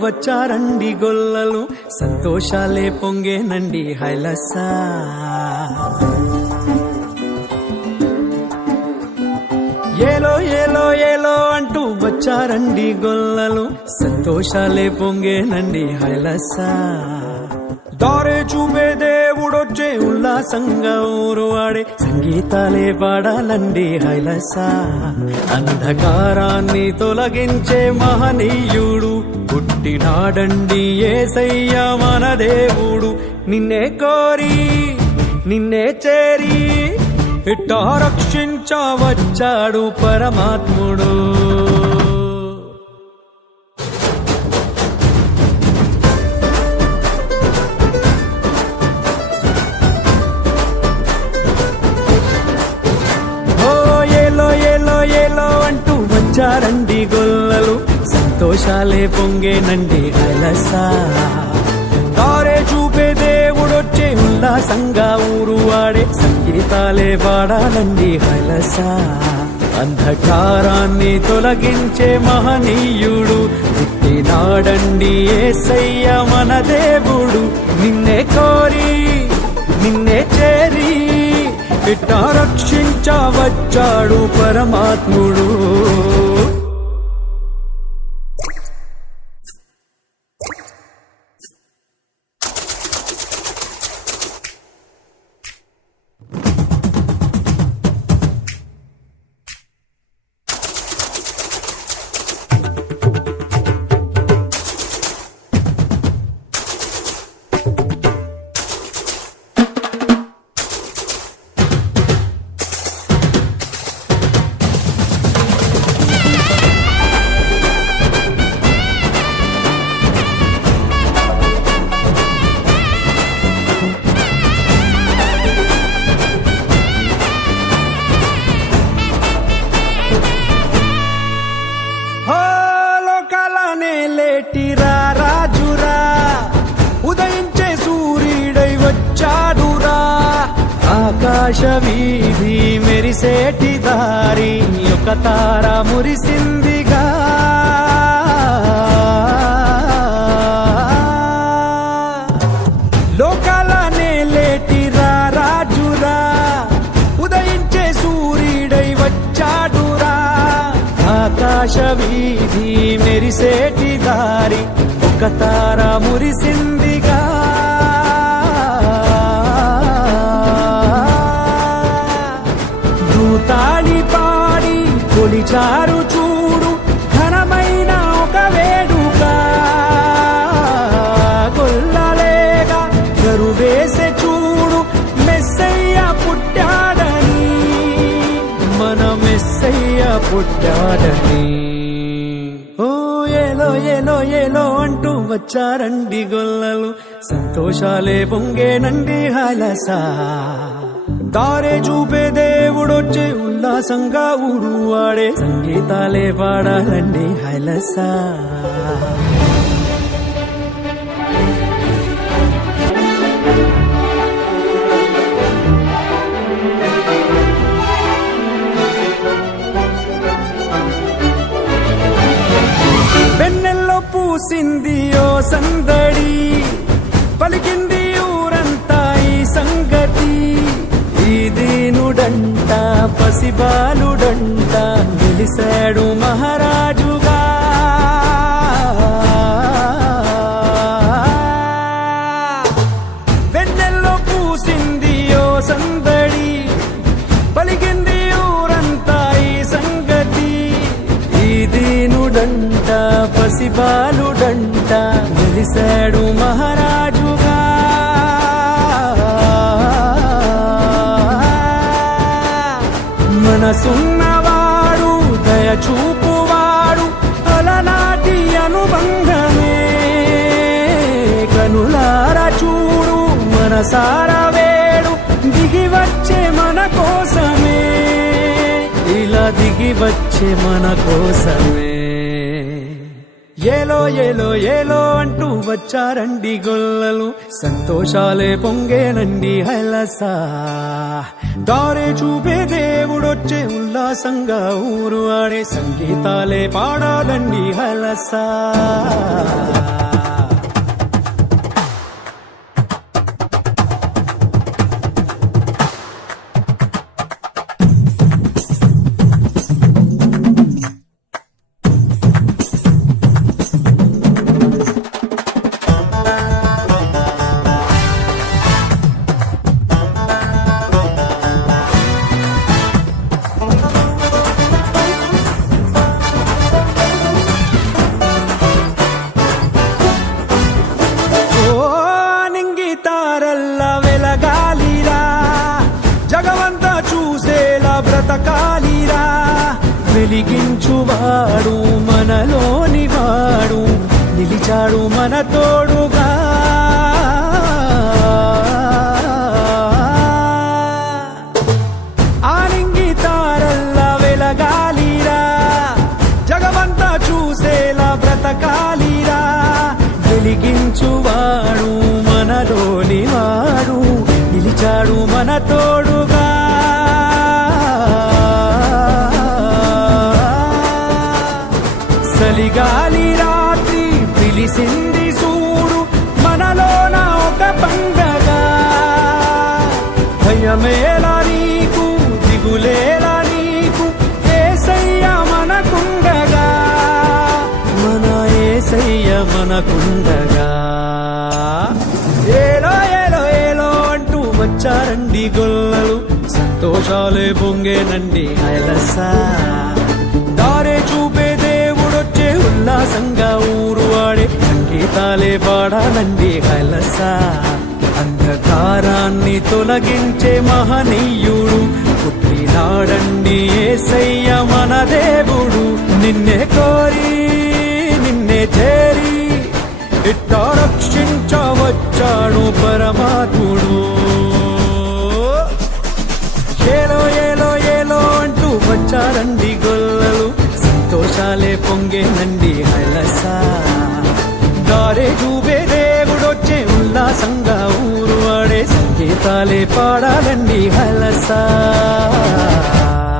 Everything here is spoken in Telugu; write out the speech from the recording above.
వచ్చారండి గొల్లలు సంతోషాలే పొంగేనండి హైలసా ఏలో ఏలో ఏలో అంటూ వచ్చారండి గొల్లలు సంతోషాలే పొంగేనండి హైలసా దారే చూపే దేవుడొచ్చే ఉల్లాసంగా ఊరు వాడే సంగీతాలే పాడాలండి హైలసా అంధకారాన్ని తొలగించే మహనీయుడు పుట్టినాడండి యేసయ్య మన దేవుడు నిన్నే కోరి నిన్నే చేరి ఇట్టా రక్షించవచ్చాడు పరమాత్ముడు వచ్చారండి గొల్లలు సంతోషాలే పొంగేనండి హైలసా దారే చూపే దేవుడొచ్చే ఉల్లాసంగా ఊరు వాడే సంగీతాలే పాడాలండి హైలసా అంధకారాన్ని తొలగించే మహనీయుడు పుట్టినాడండి యేసయ్య మన దేవుడు నిన్నే కోరి నిన్నే చేరి ఇట్టా రక్షించవచ్చాడు పరమాత్ముడు లేటిరా రాజురా ఉదయించే సూర్యుడై వచ్చాడురా ఆకాశ వీధి మెరిసేటి దారి ఒక తార మురిసిందిగా లోకాలనే లేటిరా రాజురా ఉదయించే సూర్యుడై వచ్చాడురా ఆకాశ వీధి మెరిసేటి దారి ఒక తార మురిసిందిగా దూతాళి పాడి కొలిచారు చూడు ఘనమైన ఒక వేడుక గొల్లలేగా కరువేసే చూడు మెస్సయ్య పుట్టాడని మన మెస్సయ్య పుట్టాడని ఓ ఏలో ఏలో ఏలో అంటూ వచ్చారండి గొల్లలు సంతోషాలే పొంగేనండి హైలసా దారే చూపే దేవుడొచ్చే ఉల్లాసంగా ఊరు వాడే సంగీతాలే పాడాలండి హైలసా పూసింది ఓ సందడి పలికింది ఊరంతా ఈ సంగతి ఈ దీనుడంట పసిబాలుడంట గెలిశాడు మహారాజుగా వెన్నెల్లో పూసింది ఓ సందడి పలికింది ఊరంతా ఈ సంగతి ఈ దీనుడంట పసిబాలుడంట గెలిశాడు మహారాజుగా మనసున్నవాడు దయచూపువాడు అలనాటి అనుబంధమే కనులారా చూడు మనసారా వేడు దిగి వచ్చే మన కోసమే ఇలా దిగి వచ్చే మన కోసమే ఏలో ఏలో ఏలో అంటూ వచ్చారండి గొల్లలు సంతోషాలే పొంగేనండి హైలసా దారే చూపే దేవుడొచ్చే ఉల్లాసంగా ఊరు ఆడే సంగీతాలే పాడాలండి హైలసా బ్రతకాలిరా వెలిగించువాడు మనలోని వాడు నిలిచాడు మన తోడుగా ఆనింగి తారల్లా వెలగాలిరా జగమంతా చూసేలా బ్రతకాలిరా వెలిగించువాడు మనలోని వాడు నిలిచాడు మన తోడుగా చలిగాలి రాత్రి పిలిసింది చూడు మనలోన ఒక పండగ భయమేలా నీకు దిగులేలా నీకు యేసయ్య మనకుండగా మన యేసయ్య మనకుండగా ఏలో ఏలో ఏలో అంటూ వచ్చారండి గొల్లలు సంతోషాలే పొంగేనండి హైలసా దారే చూపే దేవుడొచ్చే ఉల్లాసంగా ఊరు ఆడే సంగీతాలే పాడాలండి హైలసా అంధకారాన్ని తొలగించే మహనీయుడు పుట్టినాడండి యేసయ్య మన దేవుడు నిన్నే కోరి నిన్నే చేరి ఇట్టా రక్షించవచ్చాడు పరమాత్ముడు ఏలో ఏలో ఏలో అంటూ వచ్చారండి గొల్లలు సంతోషాలే పొంగేనండి హైలసా దారే చూపే దేవుడొచ్చే ఉల్లాసంగా ఊరు ఆడే సంగీతాలే పాడాలండి హైలసా